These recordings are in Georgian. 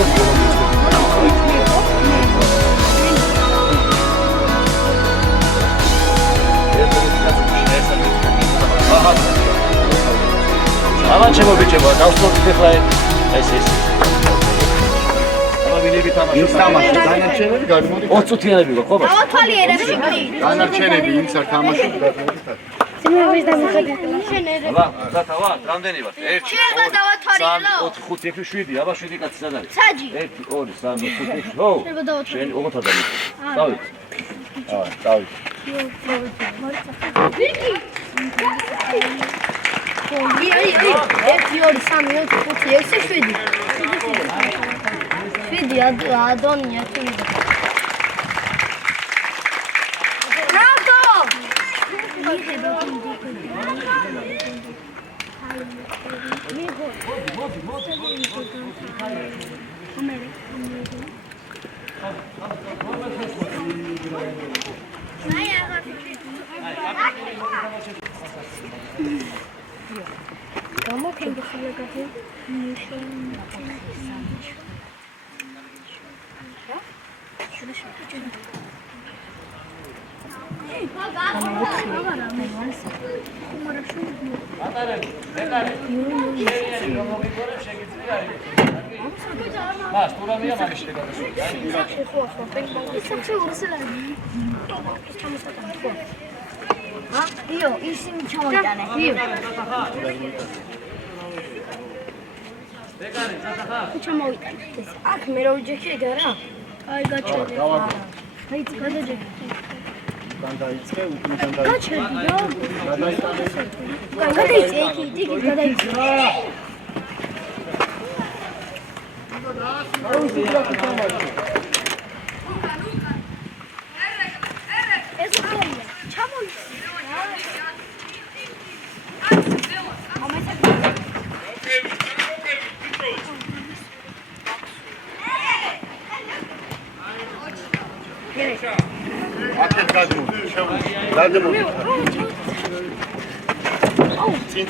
Aman çemo biçemo, davstop tıklayın. Es. Ama bile bir tamaşa. İnsanlar, danarçeleri garmodi. 30 tane bir bak, Ama taliye bir. Danarçeleri insan tamaşa. Tava, რამდენი ვარ? 1 3 4 5 7, აბა 7 კაცი სად არის? საჯი. 1 2 3 4 5. ო. შენ ოღონდ ადამიანი. დავით. დავით. აი, 1 2 3 4 5 6 7. 7 ადონია თუნდა. რატო? მას თურამია მაგის შეგადასვლა. იო, ისინი ჩამოიტანე. იო. ჩამოიტანე. აქ მე რო ვიჯექი ეგარა? აი გაჩერდი. აი გადაჯექი. Განdaიწყე, უკან დაიწყე. გაჩერდი რა? გადაიწყე, იგი გადაიწყე. ეს ხარია. ჩამოიწე. აქეთ გადმოდი, გადმოდი. წინ.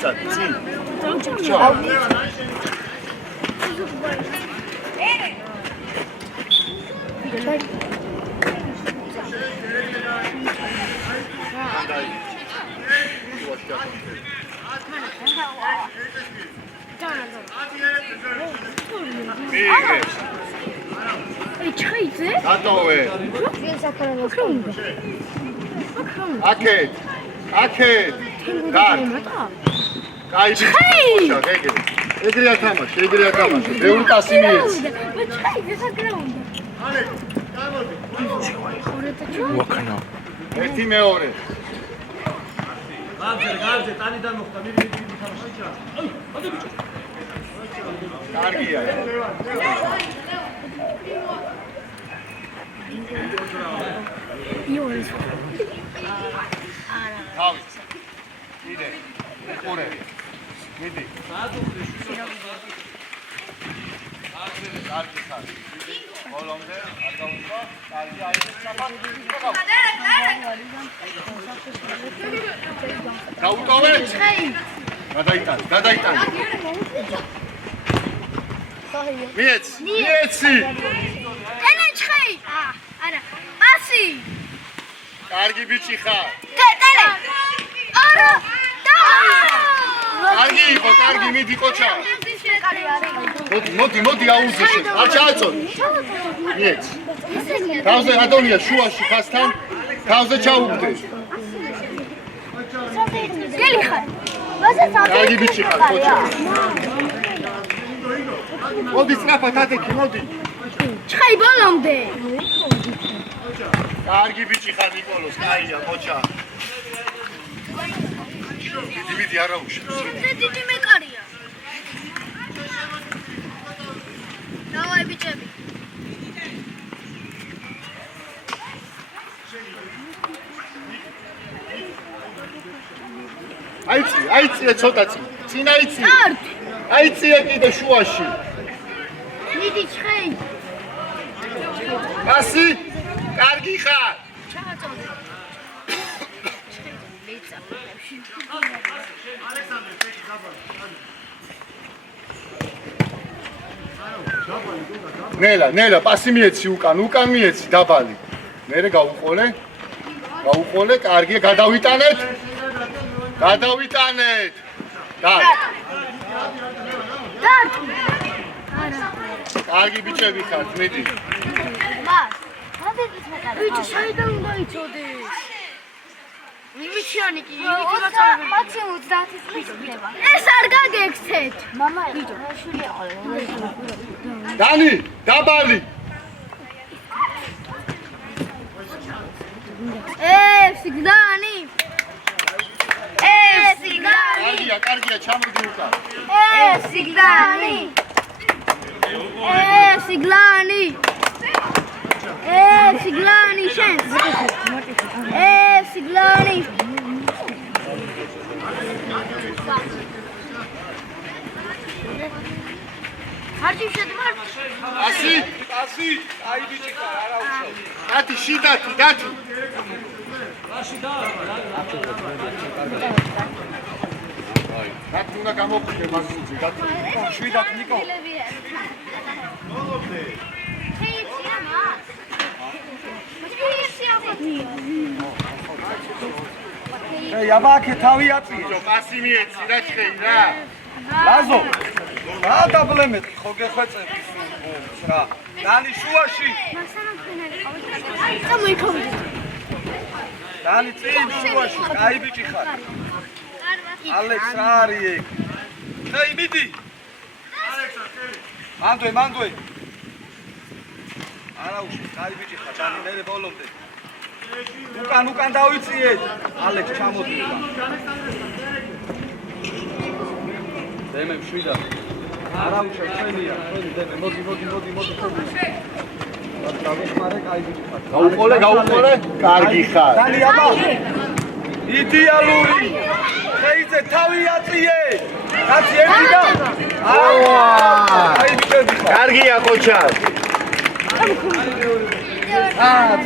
ჩაიძე? ატოვე. აქეთ. კაი. ეგრე ათამაშე. ბევრი პასი მიეც. ჩაიძე საკრაუნდა. ალე, გამოდი. უაქნა. ერთი მეორე. გარზე, ტანიდან მოხდა, მირი თამაშია. ადი ბიჭო. კარგია. იოეს. თავი. იდე. ყურე. მიდი. კარგი ხარ. ბოლომდე არ გავუწყო. კარგი არის საფას. გაუტოვე. გადაიტანე. მიეცი. ელეჩხეი. არა. პასი. კარგი ბიჭი ხარ. ტელე. არა. კარგი იყო, მიდი ყოჩა. მოდი აუზე შენ. არ ჩააწოდე. მიეც. თავზე ადონია შუაში ხასთან. თავზე ჩაუგდე. გელი ხარ. ვასა კარგი ბიჭი ხარ, ყოჩა. მოდი სწრაფად ატეკი, მოდი. ჩხაი ბოლომდე. კარგი ბიჭი ხარ ნიკოლოს, კაია, ყოჩა. დიდი არა უშავს. დიდი მეკარია. დავაი ბიჭები. აიწია ცოტაცი. წინ აიწია. აიწია კიდე შუაში. მიდი ჩხეი. პასი. კარგი ხარ. ჩააწოდე. ნელა, პასი მიეცი უკან მიეცი დაბალი. მერე გაუყოლე, კარგია, გადავიტანეთ. კარგი ბიჭები ხართ, მიდი. ბიჭი, საიდან უნდა იცოდეს? მივიჩიანი კი, მაქსიმუმ 30 წლის იქნება. ეს არ გაგექცეთ. მამა, ბიჭო, შვილი აყოლე. დანი, დაბალი. სიგდანი. კარგია, ჩამოდი უკან. სიგდანი. სიგლანი შენს. სიგლანი. Harcı şedmar. Asi, ay biçi ara uşağı. Dati, şidati. Dati უნდა გამოვხდე მასზე, დati. შვიდათ ნიკო. Yabaki tavi atıyor. Pasi მიეცი და ჩხეი რა. Lazo. რა დაბლემეთ ხო გეხვეწებ რა. დანი შუაში. დანი წინ შუაში. კაი ბიჭი ხარ. ალექს რა არის ეგ? ხეი მიდი. მანდვე. არა უშ, კაი ბიჭი ხარ. დანი მე ბოლომდე. უკან დავიწიეთ. ალექს ჩამოდი უკან. დემე შვიდა. არა უშ, ჩვენია. დემე მოდი. დავიხმარე, კაი ბიჭი ხარ. გაუყოლე, კარგი ხარ. დანი აბა. იდეალური. ხეიძე თავი აწიე. კაცი ერთი და. კაი ბიჭები ხარ. კარგია ხოჩა.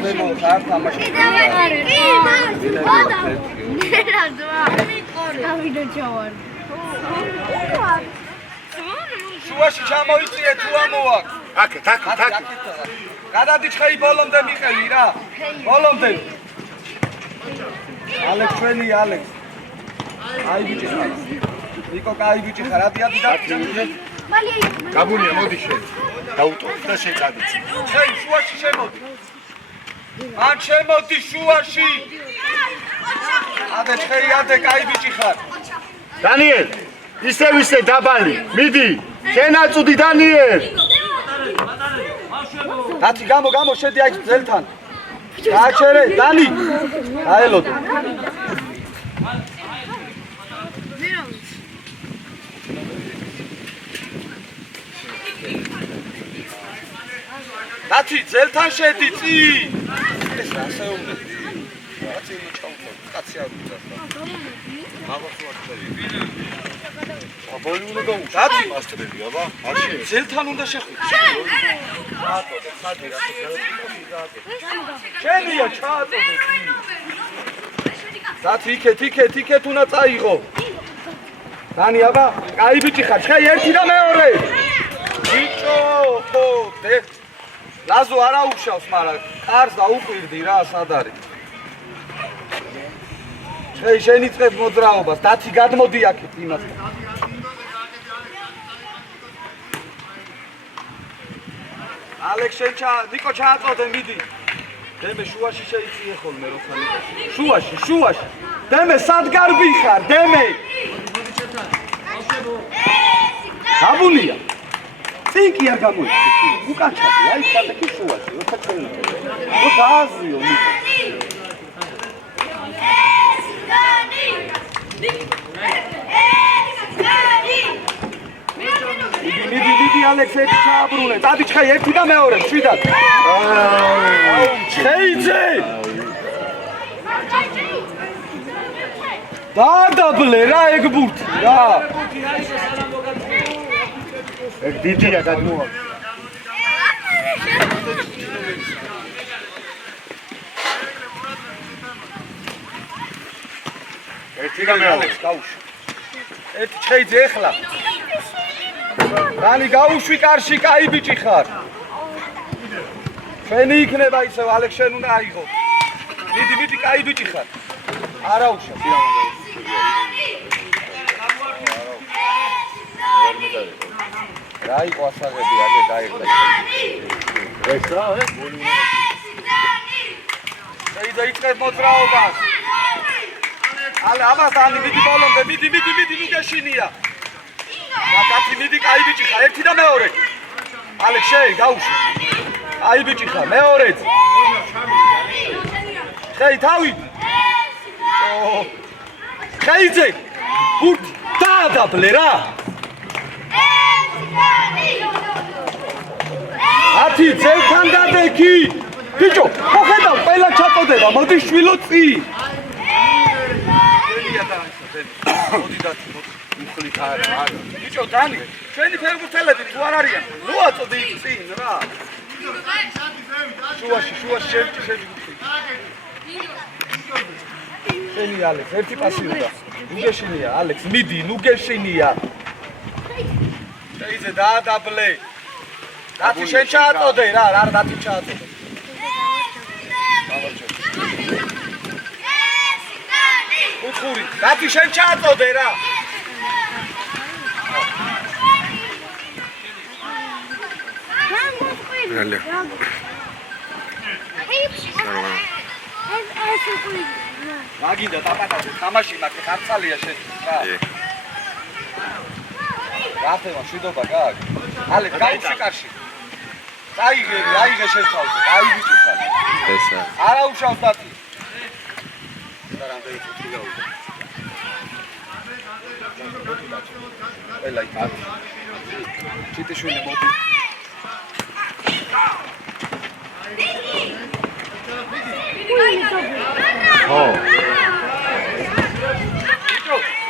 ძემო, არ თამაში. შუაში ჩამოიწიე თუ ამოაქვს. აკეთ. გადადიჩხეი ბოლომდე მიყევი რა. ბოლომდე. ალექს ჩვენი ალექს. აი ბიჭი ხარ. ნიკო კაი ბიჭი ხარ. ადი და. გაბუნია, მოდი შენ. დაუტოვე და შენ გადაცი. ხეი შუაში შემოდი. ან შემოდი შუაში. ადე კაი ბიჭი ხარ. დანიელ, ისე დაბალი. მიდი. შენ აწუდი დანიელ. დათი გამო შედი აი ძელთან. გააჩერე დანი. დაელოდე. დათი ძელთან შედი წინ. ეს ასე უნდა. კაცი მოჩავდა. კაცი არ უნდა. აბოლი უნდა გაუშვი. დათი მასტრები აბა. არში. ძელთან უნდა შეხვიდე. შენია ჩააწოდე. დათი იქეთ უნდა წაიღო. დანი აბა, კაი ბიჭი ხარ. ხე ერთი და მეორე. ბიჭო, ხო, ლაზო არა უშავს, მაგრამ კარს დაუყვირდი რა, სად არის? ხეი შენი წებ მოძრაობას, დათი გადმოდი აქეთ იმასთან. ალექს ნიკო ჩააწოდე, მიდი. დემე შუაში შეიწიე ხოლმე როცა ნიკო. შუაში. დემე სად გარბი ხარ, დემე. გაბუნია. წინკი არ გამოიწვია. უკან ჩადი, აი ჩადე შუაში, როცა ჩვენი. ო დააზიო ნიკო. მიდი ალექს ერთი ჩააბრუნე. წადიჩხეი ერთი და მეორე, შვიდად. შეიძე. დაადაბლე რა ეგ ბურთი რა. ეგ დიდია გადმოვა. ერთი და მეორე. გაუშვი. ერთი შეიძე ეხლა. რანი გაუშვი კარში, კაი ბიჭი ხარ. ჩვენი იქნება ისევ, ალექ შენ უნდა აიღო. მიდი, კაი ბიჭი ხარ. არა უშავ. რა იყო ასაღები, აგე დაიღდა. ეს რა, შეიძლება იწყებ მოძრაობას. ალე აბასანი მიდი ბოლომდე, მიდი ნუ გეშინია. კაცი მიდი, კაი ბიჭი ხარ, ერთი და მეორე. ალე შეი გაუშვი. კაი ბიჭი ხარ, მეორეც. ხეი თავით. ხეიძე. ბურთ დაადაბლე რა. ათი ძელთან დადექი. ბიჭო, მოხედავ, ყველა ჩატოდება, მოდი შვილო წი. მოდი დათი, მიხლით არა. ბიჭო, დანი, ჩვენი ფეხბურთელები თუ არ არიან, ნუ აწოდი წინ რა. შუაში შევჭი. შენი ალექს, ერთი პასი უნდა. ნუ გეშინია, ალექს, მიდი, ნუ გეშინია. შეიძლება დაადაბლე. დათი შენ ჩააწოდე რა, დათი ჩააწოდე. უთხური, დათი შენ ჩააწოდე რა. Реально. მაგინდა დაპატაზე, თამაში მაგ ხარცალია შენ რა. რაფემა შვიდობა გააკ. ალე გაუშვი კარში. აიღე შენ თავზე, აი ბიჭი ხარ. ესა. არა უშავს დათი. და რამდენი წუთი გაუშვი. ელაი კაცი. ჩიტიშვილი მოდი.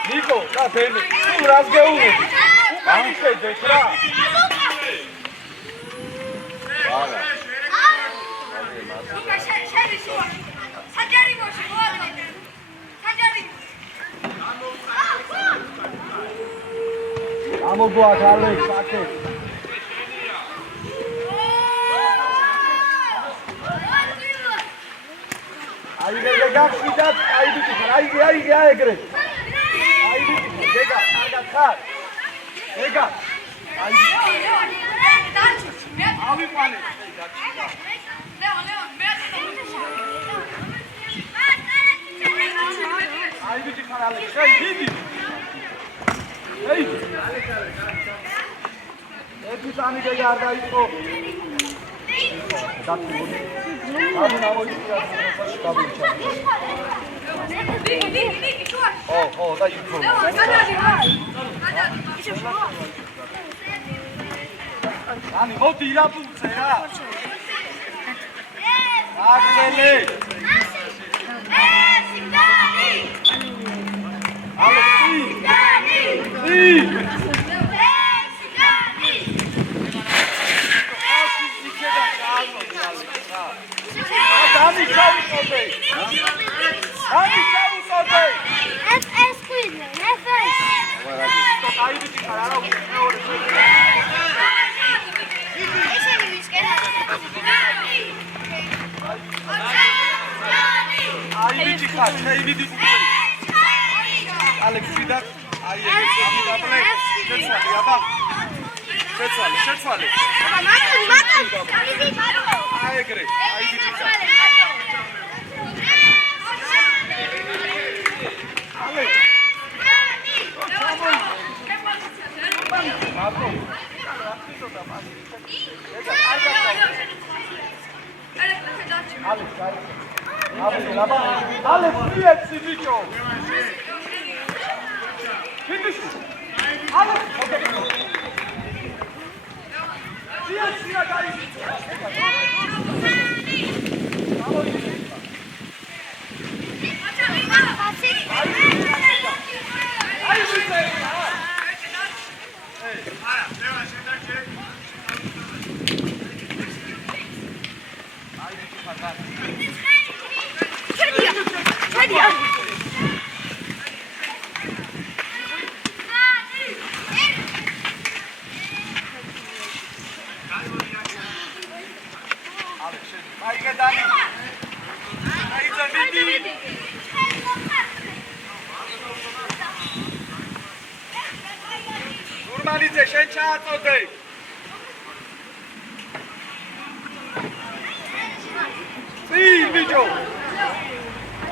ნიკო, და ბენი, თუ რას გეუბნები? უკან შეძეთ რა. არა. ამოგვათ ალექს აკე. აიგე გაგშვიდა, აი ბიჭი ხარ, აიგე აეგრე. აი ბიჭი, გეგა, კარგად ხარ. გეგა. აი ბიჭი. ავიყვანე. აი ბიჭი ხარ ალექს, ხეი, დიდი. ხეი. ერთი წამი გეგა არ დაიწყო. დათი მოდი. ამო ნამოიწია სოფაში გავიჩა. დიდი, შუაში. ო, და იქო. ani მოდი ირაბუცე რა. აგზელე. ალექსი. Dani çavuşote. Es cuide, es. Ay bir çıkar ara ne olur. Ese mi bizken. Ay bir çıkar, şey bir dik. Alex Fidak. Ay abi Geçsali ya bak. Geçsali. Bakın. Ay gre. Ay bir çıkar. Alex. Alex, привет, Сидичо! Финиш! Alex, ჩააწოდე. წინ ბიჭო.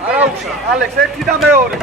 არა უშა, ალექს ერთი და მეორე.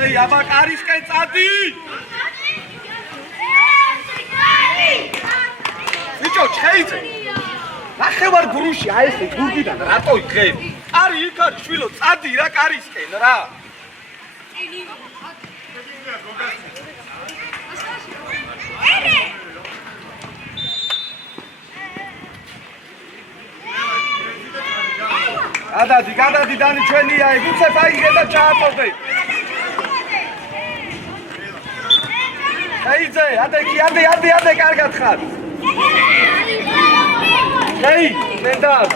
Hey, aber Aris kein Zadi! Bicho, cheize! ნახევარ გრუში აიხე გურგიდან რატო იღებ? არი იქ არის შვილო, წადი რა კარისკენ რა. გადადი დანი ჩვენია ეგ უცებ აიღე და ჩააწოდე. ხეიძე, ადე კარგად ხარ. Hey, Mendaz!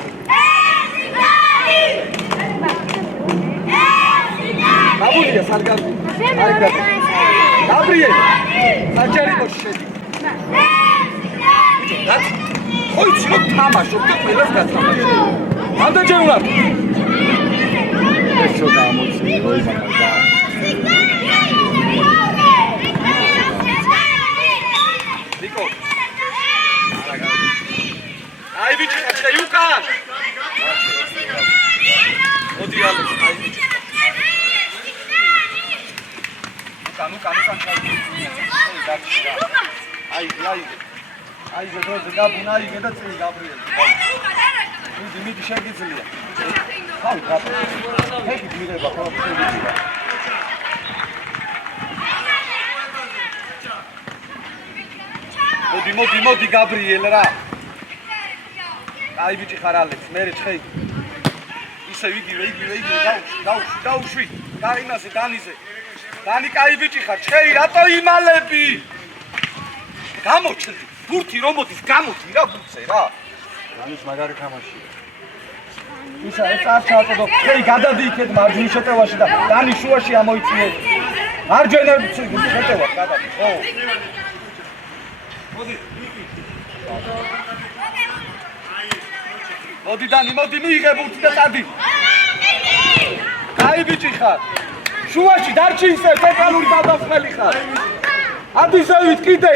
Gabriel, salga. Gabriel, sajari moshedi. That's. Hoy, chilo tamash, okta pelas gatamash. Anda jeunat. Esho gamotsi, hoy mamaga. Niko. Ai bicho, achei o cara. O diabo, ai bicho. Nuca. Ai, Zé, Gabuna e Venda sem Gabriel. Midi chega e desliga. Vai, Gabriel. Hey, que me leva para o Modi Gabriel ra. Ai bicho ხარ ალექს, მე რჩხეი. ისე ვიგივე, დაუშვი. გაინაზე, დანიზე. დანი კაი ბიჭი ხარ, ჩხეი, რატო იმალები? გამოჩნდი. ბურთი რომ მოდის, გამოდი რა ბურთზე რა. დანის მაგარი თამაშია. ისა ეს არ ჩააწოდო. ჩხეი გადადი იქეთ მარჯვენა შეტევაში და დანი შუაში ამოიწინე. მარჯვენა შეტევა გადადი, ხო? მოდი. მოდი დანი, მიიღე ბურთი და წადი. კაი ბიჭი ხარ. შუაში დარჩი ისე ცენტრალური თავდამსხმელი ხარ. ადი ზევით კიდე.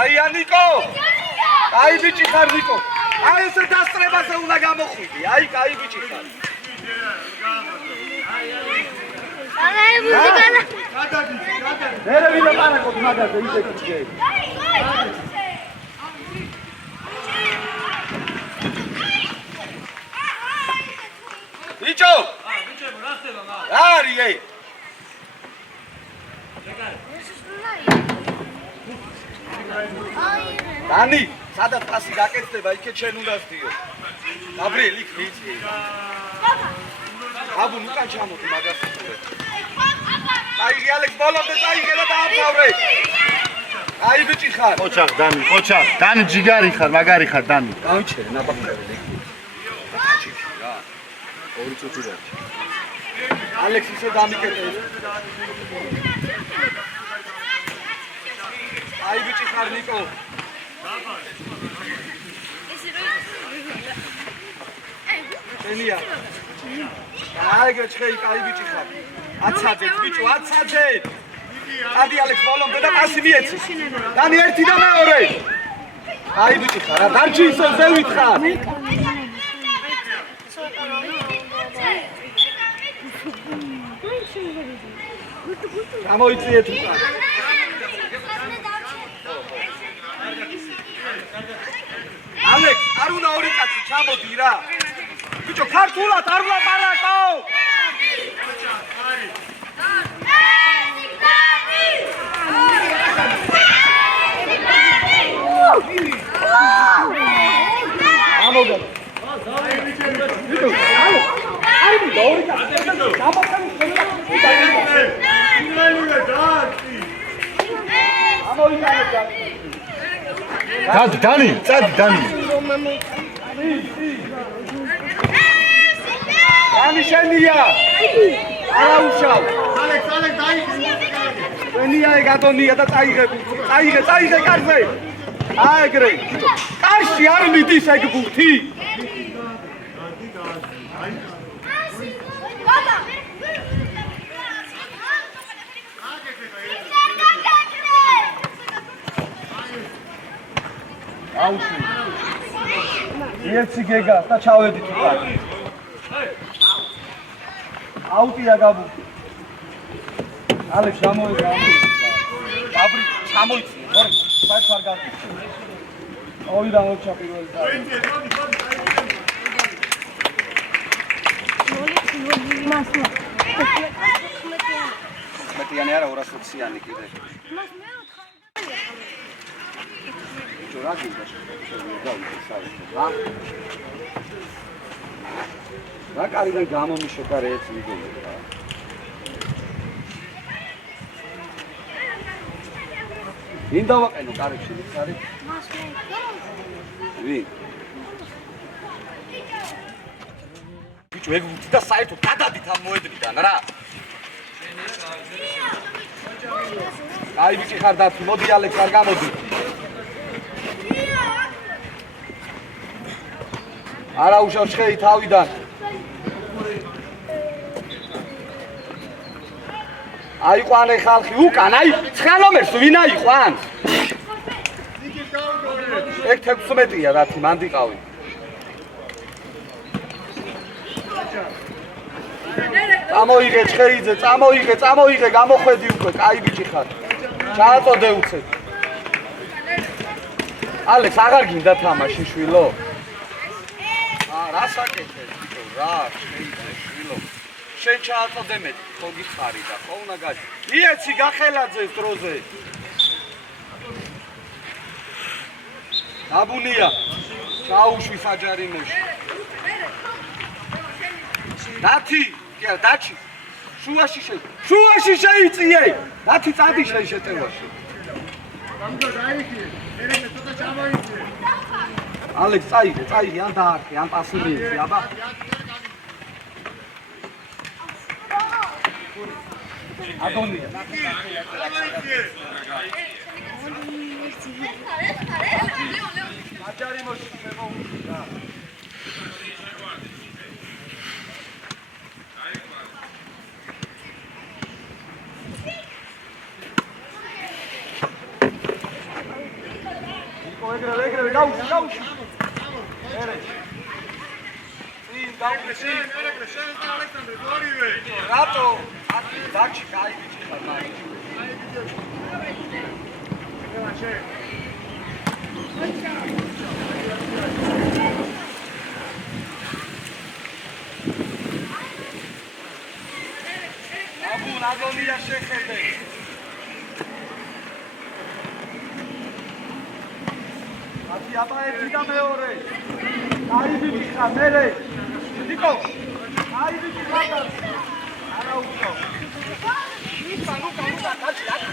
აი ანიკო. კაი ბიჭი ხარ ნიკო. აი ესე დასწრებაზე უნდა გამოხვიდე. აი კაი ბიჭი ხარ. აი ბურთი გადადი. მერე ვინა პარაკოთ მაგაზე ისე კიდე. Bicho! Ari, ei! Dani, სადაც პასი გაკეთდება, იქეთ შენ უნდა ვდიო. გაბრიელ, იქ ვიცი. აბუ, უკან ჩამოდი მაგას. აი, ალექს ბოლომდე წაიღე და დაამთავრე. აი, ბიჭი ხარ. ოჩახ, დანი ჯიგარი ხარ, მაგარი ხარ, დანი. გავიჩერე, ნაბაყრები. ორი წუთი რა. ალექს ისე დამიკეტე. აი ბიჭი ხარ ნიკო. შენია. აიგე ჩხეი კაი ბიჭი ხარ. აცადეთ ბიჭო, აცადეთ. ადი ალექს ბოლომდე და პასი მიეცეს. დანი ერთი და მეორე. აი ბიჭი ხარ, დარჩი ისე ზევით ხარ. გამოიწიეთ უკან. ალექს, არ უნდა ორი კაცი ჩამოდი რა. ბიჭო, ქართულად არ ვლაპარაკო. ამოგა. ბიჭო, აი ბიჭო, ორი კაცი. გამოგანი შეიძლება. Dani. Dani შენია. არა უშავ. Alex, დაიხი. შენია ეგადონია და წაიღე კარზე. აეგრე. კარში არ მიდის ეგ ბურთი. აუში. ერთი გეგა და ჩავედით უკან. აუტია გაბუ. ალექს გამოიგა. აბრი ჩამოიცი. ხორი, საერთოდ არ გადის. ავიდა მოჩა პირველი და. მასმა. მეტიანი არა 220-იანი კიდე. რა გინდა რა კარიდან გამომიშოკა რეც მიგონდა ვინ დავაყენო კარებში მიხარი ვინ ბიჭო ეგ ვუთი და საერთოდ გადადით ამ მოედნიდან რა აი ბიჭი ხარ დათი მოდი ალექს არ გამოდი არა უშავ შხეი თავიდან აიყვანე ხალხი უკან აი 9 ნომერს ვინ აიყვანს ეგ 16-ია რათი მანდიყავი წამოიღე ჩხეიძე წამოიღე გამოხვედი უკვე კაი ბიჭი ხარ ჩააწოდე უცებ ალექს აღარ გინდა თამაში შვილო რა საკეთე ბიჭო რა შეიძლება შვილო შენ ჩააწოდე მე ხო გიხარი და ხო უნდა გაჩი იეცი გახელაძეს დროზე დაბუნია ჩაუშვი საჯარიმოში დათი კი დაჩი შუაში შეიწიე დათი წადი შენ შეტევაში ალექს წაიღე ან დაარქე ან პასი მიეცი აბა აგონია საჯარიმოში შემოუშვი ეგრევე გაუშვი წინ გაუშვი შენ და ალექსანდრე ორივე რატო დაჩი კაი ბიჭი ხარ მაინც აბუ ნაგონია შეხედე ათი აბა ერთი და მეორე კაი ბიჭი ხარ მერე ნიკო კაი ბიჭი ხარ არა უკო ნუკა კაცი ათი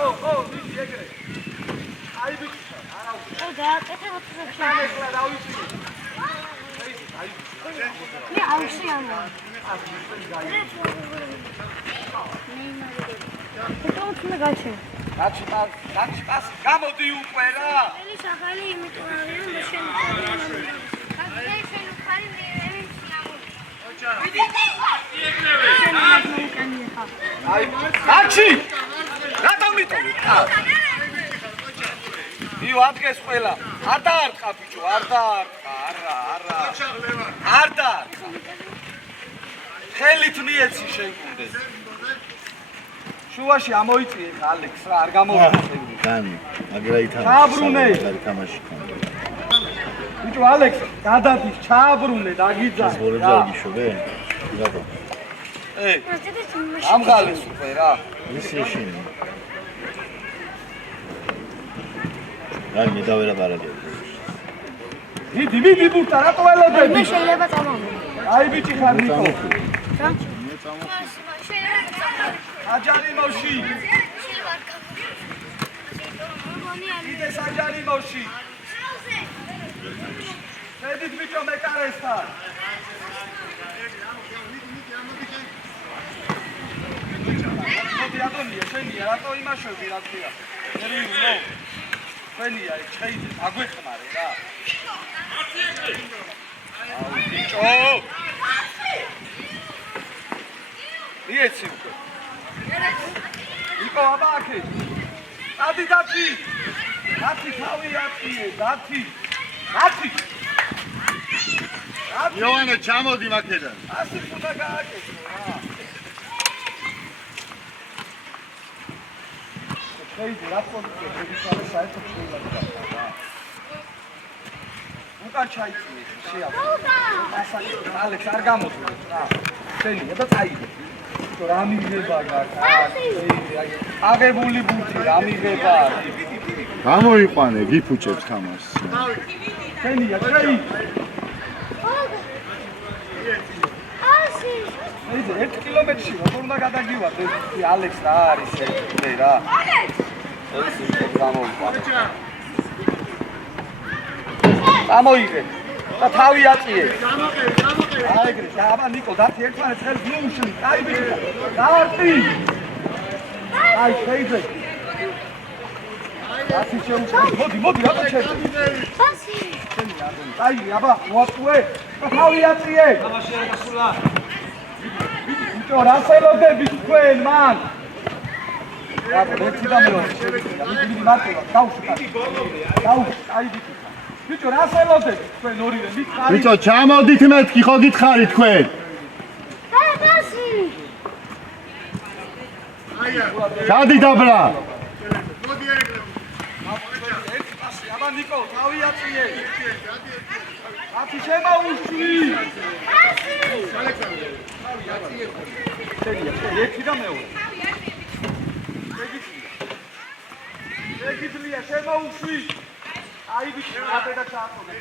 ო ვიდი ეგრე კაი ბიჭი ხარ არა უკო გააკეთე ჩამეხლა დავიჭი მე აუშიანო. Потом ты нагачай. გაჩი პასი, გამოდი უკვე რა. ელის ახალი იმიტომ არის შენ ხარი. შენ ხარი მე აი, გაჩი! რატომ მიტოვე? იო ადგეს ყველა. არ დაარტყა ბიჭო, არ დაარტყა, არა. არ დაარტყა. ხელით მიეცი შეგუნდეს. შუაში ამოიწიე ხა ალექს რა, არ გამოვიწყებდი. განი, მაგრა ითამაშე. ჩააბრუნე. თამაში ქონდა. ბიჭო ალექს, გადადის, ჩააბრუნე, დაგიძა. ზოლებს არ გიშობე? რატო? ამღალეს უკვე რა. ის ეშინი. აი, მე დავერაბარაგებ. მიდი ბურტა, რატო ველოდები? მე შეიძლება წამოვიდე. აი ბიჭი ხარ ნიკო. მე წამოხი. აჯარი მოში. იდე საჯარი მოში. შედით ბიჭო მეკარესთან. მოდი ატონია, შენია, რატო იმაშობი რა ქვია? ნერვიულო. შენია, შეიძლება აგვეხმარე რა. აუ ბიჭო. მიეცი უკვე. იკო აბაკე. ადი დათი. დათი თავი აწიე, დათი. იოანე, ჩამოდი მაქედან. ასე უნდა გააკეთო რა. შეიძლება რა პოზიცია შეიძლება საერთოდ შეიძლება რა. უკან ჩაიწიე, შეაბო. ალექს არ გამოწვევ რა. შენია და წაიდე. რა მიღება გაკა? აღებული ბუთი რა მიღება? გამოიყვანე, გიფუჭებს თამაშს. შენია, წაი. ეძე 1 კილომეტრში როგორ უნდა გადაგივარ? ალექს რა არის ეს რა? ეს გამოიყვანე. ამოიღე და თავი აწიე. აიგრე, აბა ნიკო, დათი ერთმანეთს ხელს მიუშლი. აი ბიჭო, დაარტყი. აი შეიძლება. დათი შეუშლი. მოდი, რატო შეჭი? ფასი. აი, აბა, მოაწუე. თავი აწიე. თამაში არ გასულა. ბიჭო, რა ხელოდები თქვენ, მან? რატო, ერთი და მეორე. მიდი მარტო, დაუშვი. აი ბიჭო. ბიჭო, რა ხელოდები თქვენ ორივე? მითხარი. ბიჭო, ჩამოდით მეთქი, ხო გითხარი თქვენ? ფასი. გადი დაბრა. ერთი პასი, აბა ნიკო, თავი აწიე. ათი შემაუშვი. ფასი. ერთი და მეორე. შეგიძლია შემაუშვი. აი ბიჭო, აბა და ჩააწოდე.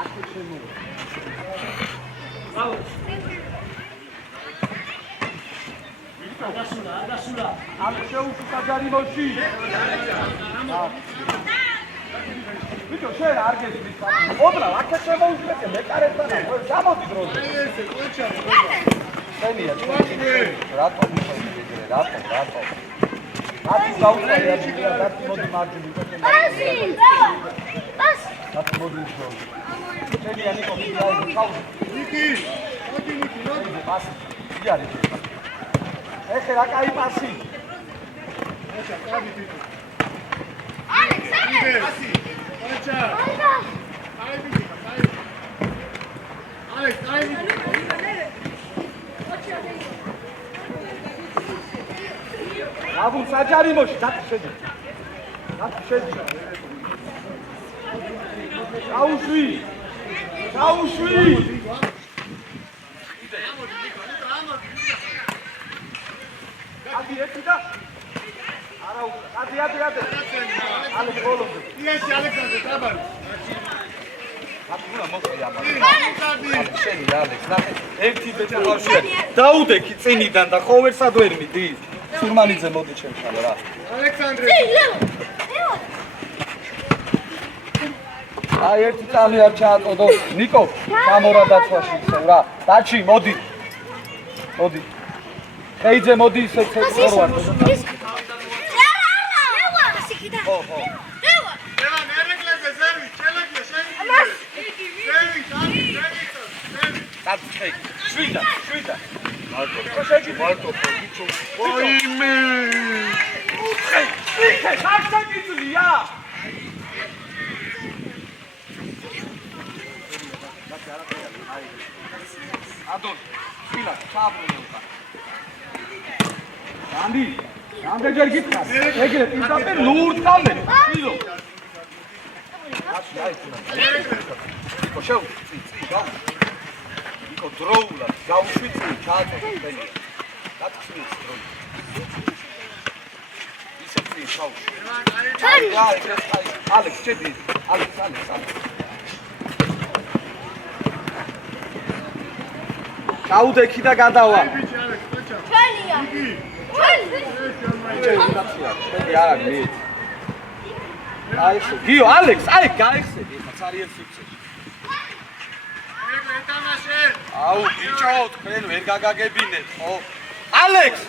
ასე შემოვა. გასულა. ამ შეუშვი საჯარი მოში. ბიჭო, შენ არ გესმის. ოდრა, აქა შემოუშვე, მეკარესთან, გამოდი დროზე. შენია, რატო მიხოდი, რატო? ათი გაუწევია, დათი მოდი მარჯვნივ. ფასი. ფასი. დათი მოდი უშო. შენია ნიკო, მიდი, ჩაუ. ნიკი, მოდი. პასი. იარი. ეხე რა კაი პასი. ალექსანდრე. აბუ საჯარი მოში, დათი შედი. ჩაუშვი. ადი ერთი და არა უკვე. ადი. ალე ბოლომდე. იესი ალექსანდრე, დაბარი. აბა მოხდა აბა. შენი ალექს, ნახე. ერთი ბეჭა ბავშვია. დაუდექი წინიდან და ყოველსად ვერ მიდის. სურმანიძე მოდი ჩემთან რა. ალექსანდრე. აი ერთი წალი არ ჩაატოდო. ნიკო, გამორა დაცვაში ისევ რა. დაჩი, მოდი. მოდი. ხეიძე მოდი ისე ფორვარდ. ხო. ელა მერეკლეზე ზევი, ჩელაკია შენი. ზევი, დაწხე. შვიდა. მარტო, ბიჭო. ოიმე. ხე, ხარცაკიცლია. ადონ, ვილა, ჩააბრუნე უკან. ანდი, რამდენჯერ გითხარ? ეგრე პირდაპირ ლურდამდე, ვილო. იკო შეუცი, გაუ. იკო დროულად, გაუშვიცი, ჩააწოდე ბენია. დაწვით დროი. ისე წი ჩაუშვი. ალექს, შედი, ალექს. გაუდექი და გადავა. ჩვენია. ჩვენი არ არის მე. აიხო, გიო, ალექს, აი გაიხსენე, ეხა ცარიელ სივრცეში. აუ, ბიჭო, თქვენ ვერ გაგაგებინეთ, ხო? ალექს,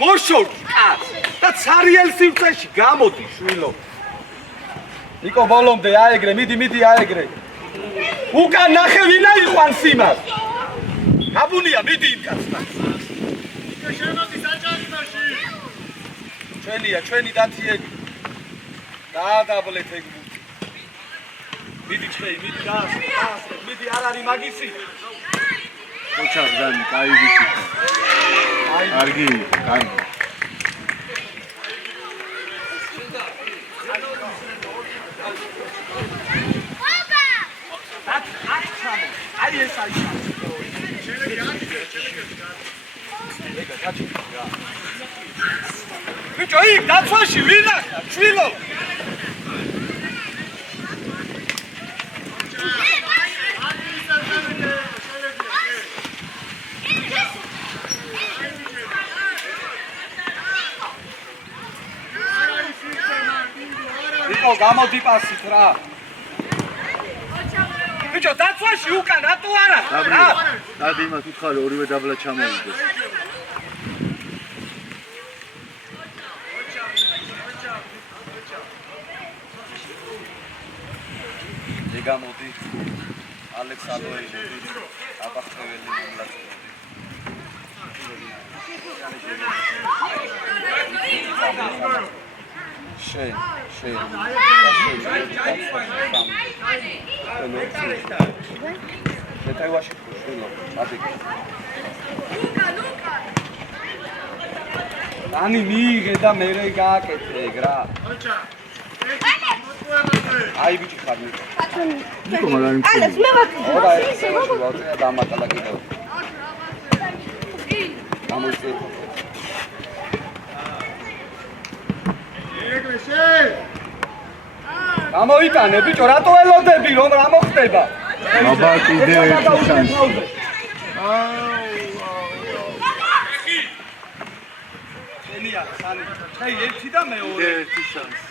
მოშორ კაც და ცარიელ სივრცეში გამოდი, შვილო. ნიკო ბოლომდე აეგრე, მიდი აეგრე. უკან ნახე ვინა იყვანს იმას. გაბუნია, მიდი იმ კაცთან. იკო შემოდი საჭარბოში. ჩვენია, ჩვენი დათიები. დაადაბლეთ ეგ ბუთი. მიდი ჩხეი, მიდი გაასწრე, მიდი არ არის მაგისი. ოჩა ზანი, კაი ვიცი. კარგი. აი ეს არის. ბიჭო, იქ დაცვაში ვინა, შვილო. იკო გამოდი პასით რა. ბიჭო, დაცვაში უკან რატო არა? დადი იმას უთხარი ორივე დაბლა ჩამოვიდეს. გამოდი ალექსანდრე აბახტეველი მომლაწევი შენ შეტევაში შვილო ჩადიკი დანი მიიღე და მერე გააკეთე ეგ რა აი ბიჭი ხარ ნიკო. ნიკო მაგარი. ალექს მე ვაწე და ამატალა კიდევ. გამოიწე. ეგრესე. გამოიტანე ბიჭო, რატო ელოდები რომ რა მოხდება? აბა კიდე ერთი შანსი. შენია, სანი. ხეი ერთი და მეორე. ერთი შანსი.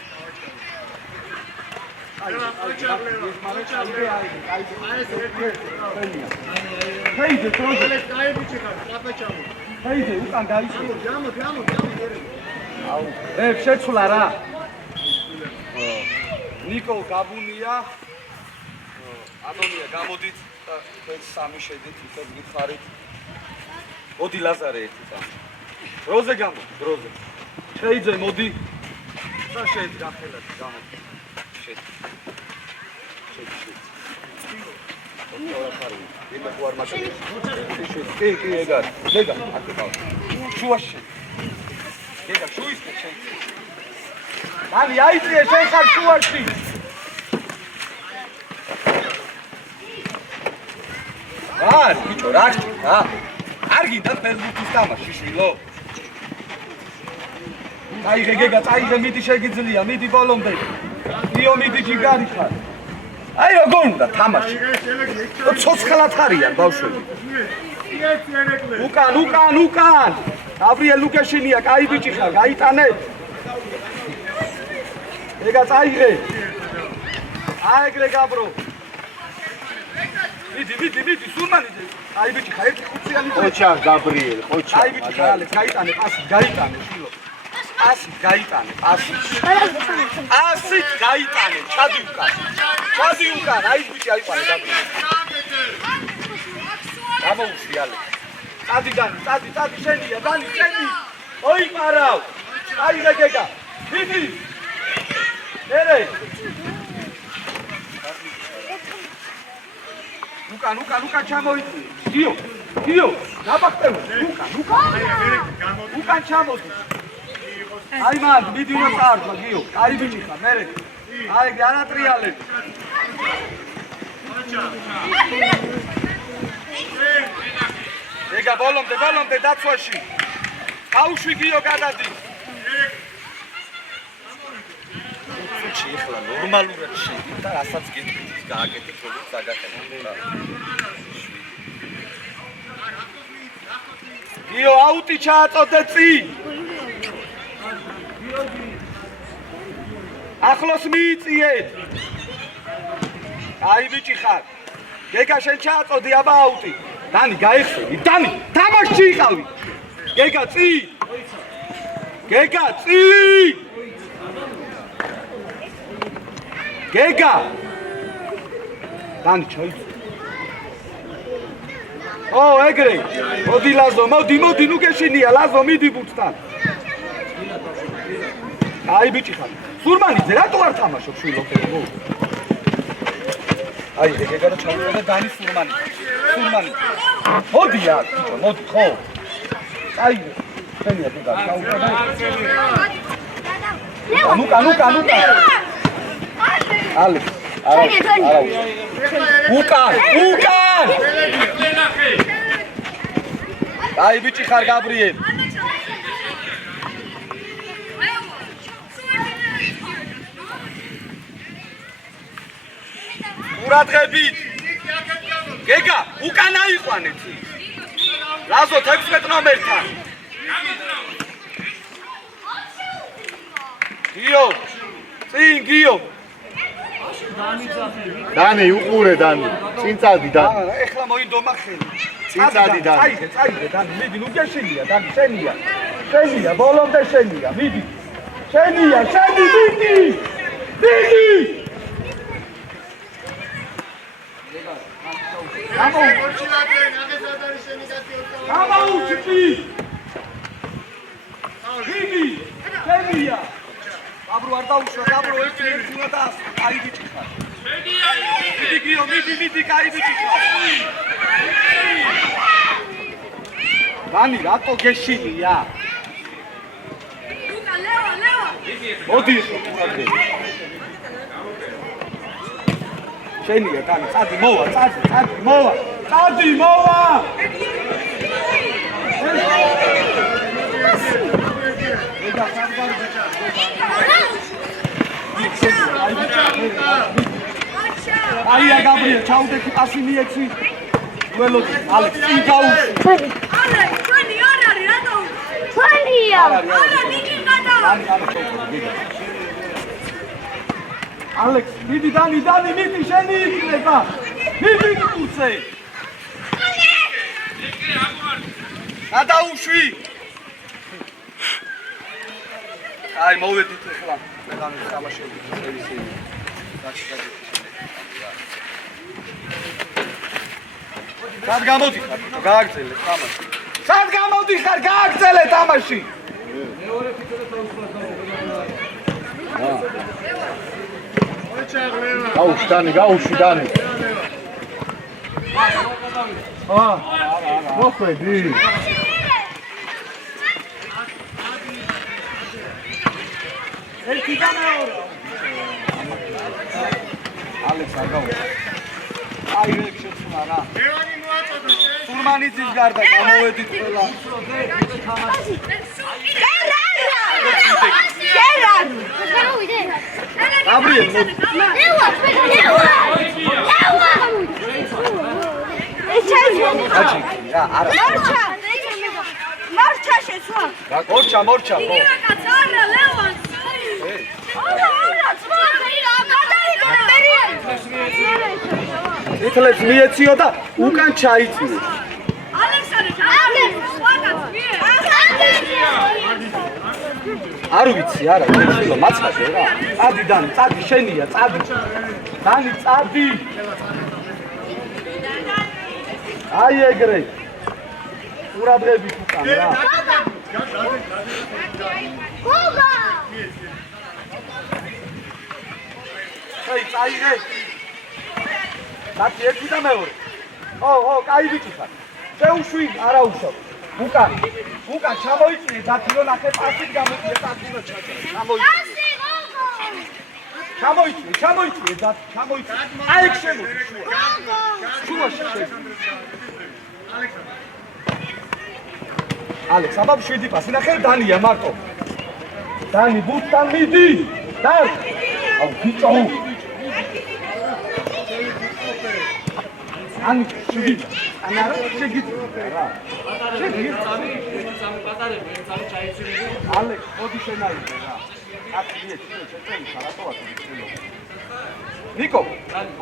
ხეიძე პროზე კაი ბიჭი ხარ, კაფე ჩამო. ხეიძე უკან გაიშო. გამოდი. აუ, შეცვლა რა. ნიკო გაბუნია. ადონია გამოდით და თქვენ სამი შედით ისე გითხარით. მოდი ლაზარე ერთი წამი. დროზე გამოდი, დროზე. ხეიძე მოდი. და შედ გახელად გამოდი. შედ. იმა თუ არ მაშინ. კი, ეგარ. აკე ყავს. შუაში. ეგა შუის შენ. მალი აიწიე შენ ხარ შუაში. რა, ბიჭო, რა არ გინდა ფეხბურთის თამაში შვილო. აიღე გეგა, აიღე მიდი შეგიძლია, მიდი ბოლომდე. იო მიდი ჯიგარი ხარ. აი როგორ უნდა თამაში? ცოცხლად არიან ბავშვები. უკან. გაბრიელ ლუკაშინია, კაი ბიჭი ხარ, გაიტანე. ეგა აიღე. აეგრე გაბრო. მიდი, სურმანი. აი ბიჭი, ხა ერთი ხუთიანი. ხოჩა გაბრიელ, ხოჩა. აი ბიჭი, ხა ალექს, გაიტანე პასი, გაიტანე შილო. პასი გაიტანე, პასი. პასი გაიტანე, ჩადი უკან. აი ბიჭი, აიყვანე გაბრიელ. გამოუშვი ალექს. წადი, შენია, დანი, შენი. ოიყარავ. აი გეგა. მიდი. ერე. უკან ჩამოიწი. გიო, დაბახტევო. უკან ჩამოდი. აი მან, მიდი უნდა წაართვა, გიო. აი ბიჭი ხარ, მერე. აი განატრიალები. ეგა ბოლომდე დაცვაში. აუშვი გიო გადადი. ჩი ახლა ნორმალურად შედი და რასაც გეტყვით გააკეთეთ როგორც საგახენო. გიო აუტი ჩააწოდე წი. ახლოს მიიწიეთ. აი ბიჭი ხარ. გეგა შენ ჩააწოდი აბა აუტი. დანი გაიხსენი. დანი თამაში იყავი. გეგა წი. გეგა დანი ჩაიწო. ო ეგრე. მოდი ლაზო, მოდი ნუ გეშინია ლაზო, მიდი ბუცთან. აი ბიჭი ხარ. სურმანიძე რატო არ თამაშობ შვილო? აი გეგა და ჩაუწვა და დანი სურმანი. მოდი აქ, მოდი ხო. აი შენია გეგა ჩაუწვა და ნუკა. ალექს, არა. უკან. აი ბიჭი ხარ გაბრიელ. ყურადღებით. გეგა, უკან აიყვანე წი. ლაზო 16 ნომერთან. გიო. დანი უყურე დანი. წინწადი დანი. ეხლა მოიდომა ხელი. წინწადი დანი. წაიგე დანი, მიდი, ნუ გეშინია დანი, შენია, ბოლომდე შენია, მიდი. მიდი. გამაუჩი. შენია. აბრო არ დაუშვა, ერთი უნდა და აი ბიჭი ხარ. მიდი გიო, მიდი, კაი ბიჭი ხარ. დანი, რატო გეშინია? მოდი ყურადღე. შენია დანი, წადი მოვა. აი გაბრიელ ჩაუდექი პასი მიეცი ველოდი ალექს წინ გაუშვი ალექს ჩვენი არ არის რატო ჩვენია არა დიდი გადა ალექს მიდი დანი მიდი შენი იქნება მიდი კუცე გადაუშვი აი მოვედით ახლა მეგანო თამაშები სერვისი სად გამოდიხარ გააგრძელე თამაში სად გამოდიხარ გააგრძელე თამაში მეორე ფიცოდა დაუშდანი გაუშვი დანი მოხვედი ერთი და მეორე ალექს არ გაუშვი აი ეგ შეცვლა რა ლევანი მოაწოდე სურმანიძის გარდა გამოვედით ყველა გაბრიელ მარჩა შეცვლა მორჩა ხო არა ლევან არა ძმა გადაიგე წითლებს მიეციო და უკან ჩაიწვიო. არ ვიცი, არა, შეიძლება მაცხადე რა. წადი დანი, წადი შენია, წადი. დანი, წადი. აი ეგრე. ყურადღებით უკან რა. გოგა! აი, წაიღე. დათი ერთი და მეორე. ო, კაი ბიჭი ხარ. შეუშვი, არა უშავ. უკან ჩამოიწვიე, დათი რო ნახე პასით გამოდიე, პასით რო ჩაჭერე. ჩამოიწვიე, დათი, ჩამოიწვიე. აი ეგ შემოდი შუა. შუაში შემოდი. ალექს, აბა 7 პასი ნახე, დანია მარტო. დანი ბუთთან მიდი. დარ. აუ ბიჭო. ან შუგი. ან არა შუგი. რა. შუგი. წამი პატარები, წამი ჩაიცინე. ალექს, მოდი შენაიდე რა. აქ მიეც, შეწევი ხარატოა თვითონ. ნიკო,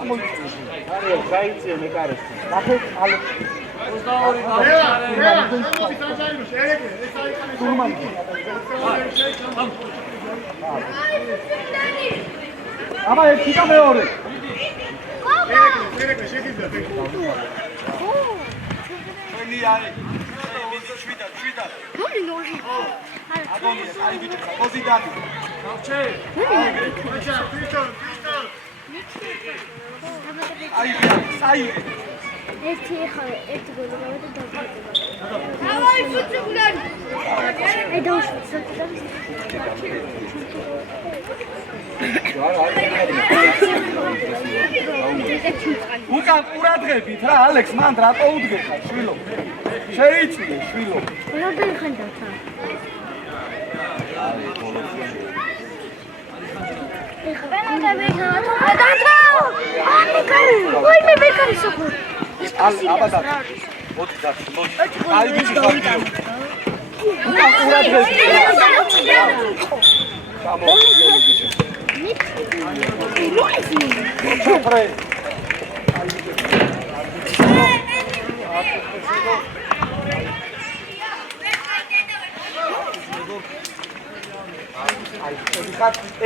ამოიწვიე. არა, ჩაიცინე მეკარეს. ნახე, ალექს. 22 აბა ერთი და მეორე. ჩვენი არის. შვიდა. აგონია, აი ბიჭი, პოზიდანი. გავჩე. აი, საი. ერთი ეხლა ერთი გოლი გავედა და დავაი ფუტბოლარი. აი დავუშვი. უკან ყურადღებით რა ალექს მან რატო უდგეხარ შვილო შეიწვიე შვილო ყველაფერი ხანდათა ეხლა მე ბეკარი სოფო აბა და მოდი და მოდი აი ვიცი ხარ უკან ყურადღებით ჩოფრე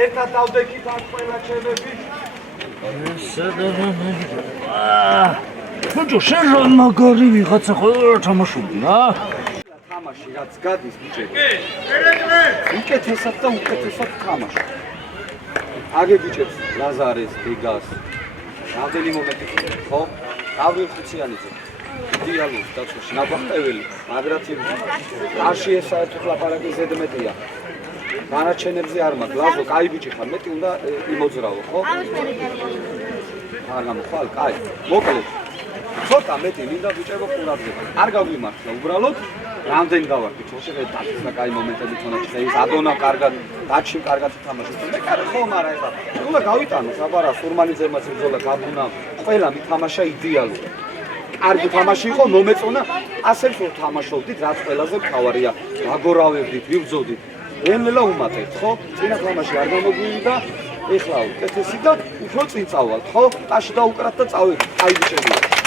ერთად დავდექით აქ ყველა ჩემები ბიჭო შენ რა მაგარი ვიღაცა ხო თამაშობდი რა თამაში რაც გადის ბიჭები უკეთესად და უკეთესად თამაში აგე ბიჭებს ლაზარეს ბეგას რამდენი მომენტი ხო გავლილ ხუციანიძე დიალოგს დაცვაში ნაბახტეველი მაგრაცები არში ეს საერთოდ ლაპარაკი ზედმეტია განაჩენებზე არ მაქვს ლაზო კაი ბიჭი ხარ მეტი უნდა იმოძრავო ხო არა მოხვალ კაი მოკლედ ცოტა მეტი მინდა ბიჭებო ყურადღება არ გაგვიმართლა უბრალოდ რამდენი გავარდი ხო შეხედე დათის და კაი მომენტები თონაჩი და ის ადონა კარგად დათში კარგად თამაშობს მე კარ ხომ არა ეხლა უნდა გავიტანო საბარა სურმანიძემაც ბრძოლა გაბუნა ყველა მითამაშა იდეალურად კარგი თამაში იყო მომეწონა ასე რომ თამაშობდით რაც ყველაზე მთავარია გაგორავებდით ვიბრძოდით ნელ-ნელა უმატებთ ხო წინა თამაში არ გამოგვივიდა ეხლა უკეთესი და უფრო წინ წავალთ ხო ტაში დაუკრათ და წავედით აი ბიჭები